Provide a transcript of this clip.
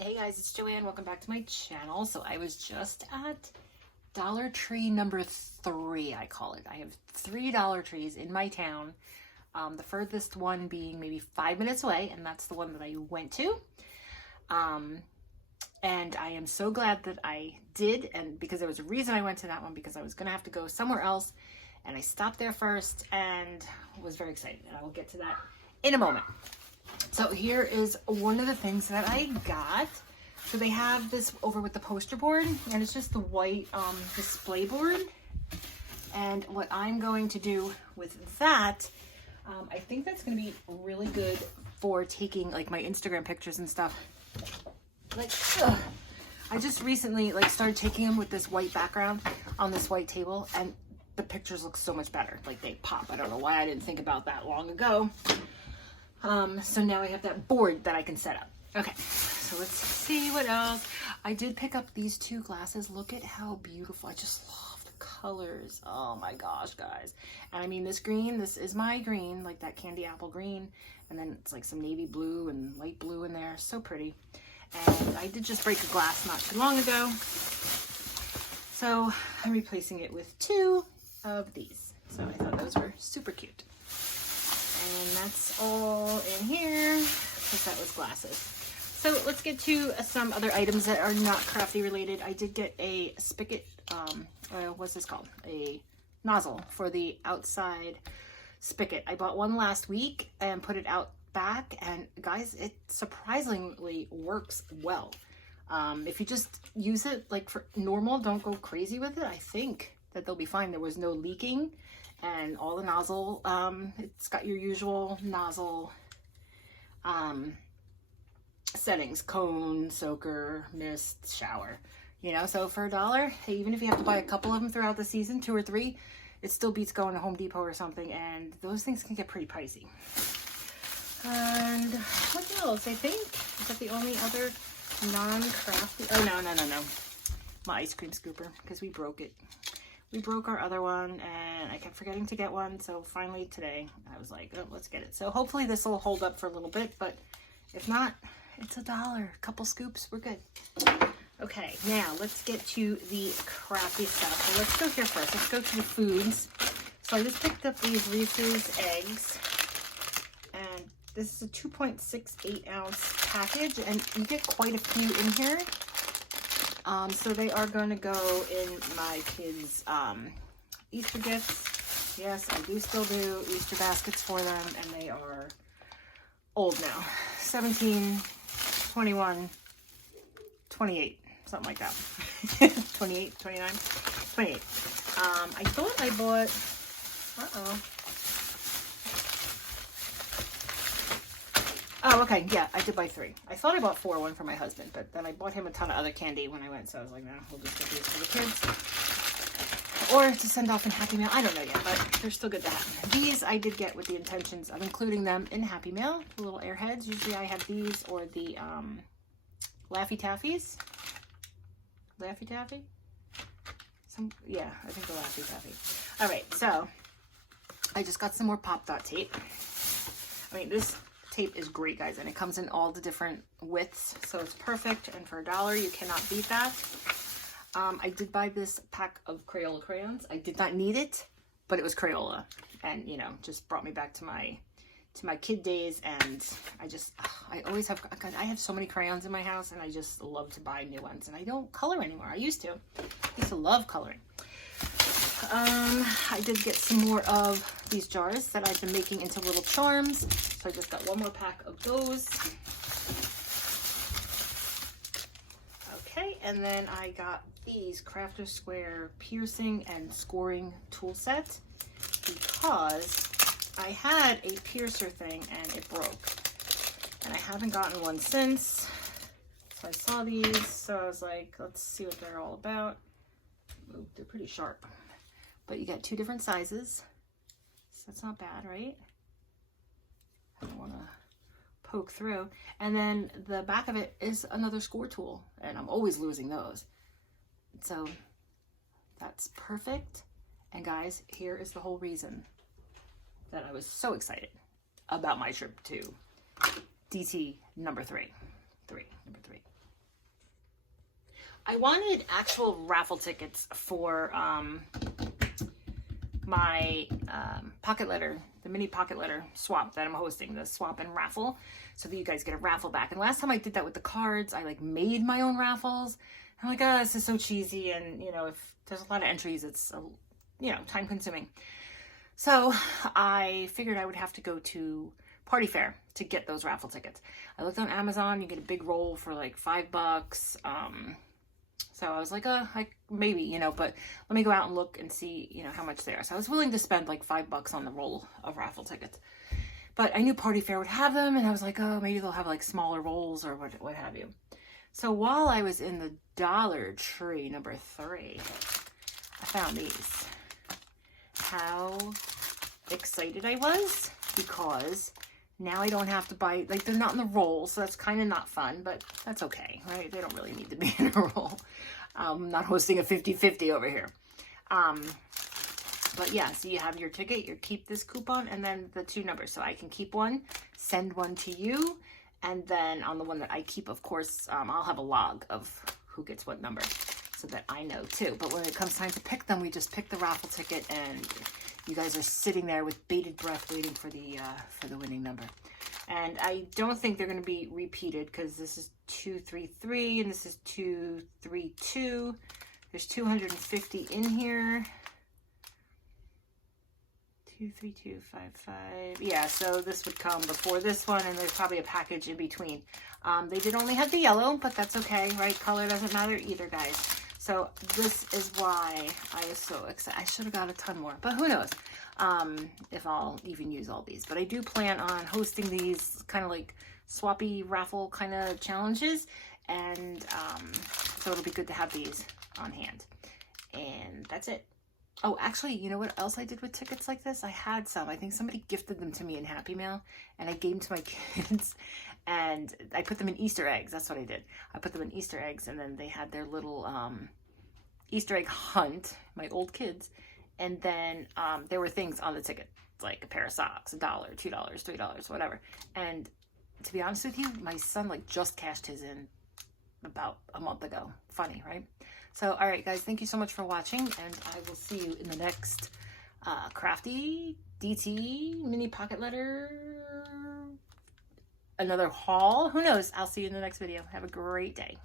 Hey guys, it's Joanne. Welcome back to my channel. So I was just at Dollar Tree number 3, I call it. I have 3 Dollar Trees in my town. The furthest one being maybe 5 minutes away, and that's the one that I went to. And I am so glad that I did, and because there was a reason I went to that one, because I was going to have to go somewhere else, and I stopped there first and was very excited, and I will get to that in a moment. So here is one of the things that I got. So they have this over with the poster board, and it's just the white display board. And what I'm going to do with that, I think that's going to be really good for taking like my Instagram pictures and stuff. Like, I just recently like started taking them with this white background on this white table, and the pictures look so much better. Like they pop. I don't know why I didn't think about that long ago. So now I have that board that I can set up. Okay, so let's see what else. I did pick up these 2 glasses. Look at how beautiful. I just love the colors. Oh my gosh, guys. And I mean, this green, this is my green, like that candy apple green. And then it's like some navy blue and light blue in there. So pretty. And I did just break a glass not too long ago. So I'm replacing it with 2 of these. So I thought those were super cute. And that's all in here, because that was glasses. So let's get to some other items that are not crafty related. I did get a spigot, what's this called? A nozzle for the outside spigot. I bought one last week and put it out back, and guys, it surprisingly works well. If you just use it like for normal, don't go crazy with it, I think that they'll be fine. There was no leaking. And all the nozzle, it's got your usual nozzle settings: cone, soaker, mist, shower. You know, so for $1, hey, even if you have to buy a couple of them throughout the season, 2 or 3, it still beats going to Home Depot or something, and those things can get pretty pricey. And what else? I think, is that the only other non-crafty? Oh, no. My ice cream scooper, because we broke it. We broke our other one, and I kept forgetting to get one, so finally today I was like, oh, let's get it. So hopefully this will hold up for a little bit, but if not, it's $1. A couple scoops, we're good. Okay, now let's get to the crafty stuff. So let's go here first. Let's go to the foods. So I just picked up these Reese's eggs, and this is a 2.68 ounce package, and you get quite a few in here. So they are going to go in my kids' Easter gifts. Yes, I do still do Easter baskets for them, and they are old now. 17, 21, 28, something like that. 28, 29, 28. I thought I bought, Oh, okay, yeah, I did buy 3. I thought I bought 4, one for my husband, but then I bought him a ton of other candy when I went, so I was like, nah, we'll just get these for the kids. Or to send off in Happy Mail, I don't know yet, but they're still good to have. These I did get with the intentions of including them in Happy Mail, the little airheads. Usually I have these or the Laffy Taffies. Laffy Taffy? Yeah, I think the Laffy Taffy. All right, so I just got some more Pop Dot tape. I mean, this tape is great, guys, and it comes in all the different widths, so it's perfect, and for $1 you cannot beat that. I did buy this pack of Crayola crayons. I did not need it, but it was Crayola, and you know, just brought me back to my kid days. And I always have, I have so many crayons in my house, and I just love to buy new ones, and I don't color anymore. I used to love coloring. I did get some more of these jars that I've been making into little charms. So I just got one more pack of those. Okay, and then I got these Crafter Square piercing and scoring tool set, because I had a piercer thing and it broke. And I haven't gotten one since. So I saw these, so I was like, let's see what they're all about. Ooh, they're pretty sharp. But you get 2 different sizes, so that's not bad, right? I don't want to poke through. And then the back of it is another score tool, and I'm always losing those. So that's perfect. And guys, here is the whole reason that I was so excited about my trip to DT number 3. Number 3. I wanted actual raffle tickets for my pocket letter, the mini pocket letter swap that I'm hosting, the swap and raffle, so that you guys get a raffle back. And last time I did that with the cards, I like made my own raffles. I'm like, oh, this is so cheesy, and you know, if there's a lot of entries, it's you know, time consuming. So I figured I would have to go to Party Fair to get those raffle tickets. I looked on Amazon, you get a big roll for like $5. So I was like, maybe, you know, but let me go out and look and see, you know, how much they are. So I was willing to spend like $5 on the roll of raffle tickets. But I knew Party Fair would have them, and I was like, oh, maybe they'll have like smaller rolls or what have you. So while I was in the Dollar Tree, number 3, I found these. How excited I was, because now I don't have to buy, like, they're not in the roll, so that's kind of not fun, but that's okay, right? They don't really need to be in a roll. I'm not hosting a 50-50 over here. But yeah, so you have your ticket, you keep this coupon, and then the 2 numbers. So I can keep one, send one to you, and then on the one that I keep, of course, I'll have a log of who gets what number, so that I know too. But when it comes time to pick them, we just pick the raffle ticket, and you guys are sitting there with bated breath waiting for the winning number. And I don't think they're going to be repeated, because this is 233 and this is 232. There's 250 in here. 23255. Yeah, so this would come before this one, and there's probably a package in between. They did only have the yellow, but that's okay, right? Color doesn't matter either, guys. So this is why I was so excited. I should have got a ton more, but who knows if I'll even use all these. But I do plan on hosting these kind of like swappy raffle kind of challenges, and so it'll be good to have these on hand. And that's it. Oh, actually, you know what else I did with tickets like this? I had some. I think somebody gifted them to me in Happy Mail, and I gave them to my kids, and I put them in Easter eggs. That's what I did. I put them in Easter eggs, and then they had their little Easter egg hunt, my old kids, and then there were things on the ticket, like a pair of socks, $1, $2, $3, whatever. And to be honest with you, my son like just cashed his in about a month ago. Funny, right? So, all right, guys, thank you so much for watching, and I will see you in the next crafty DT mini pocket letter, another haul. Who knows? I'll see you in the next video. Have a great day.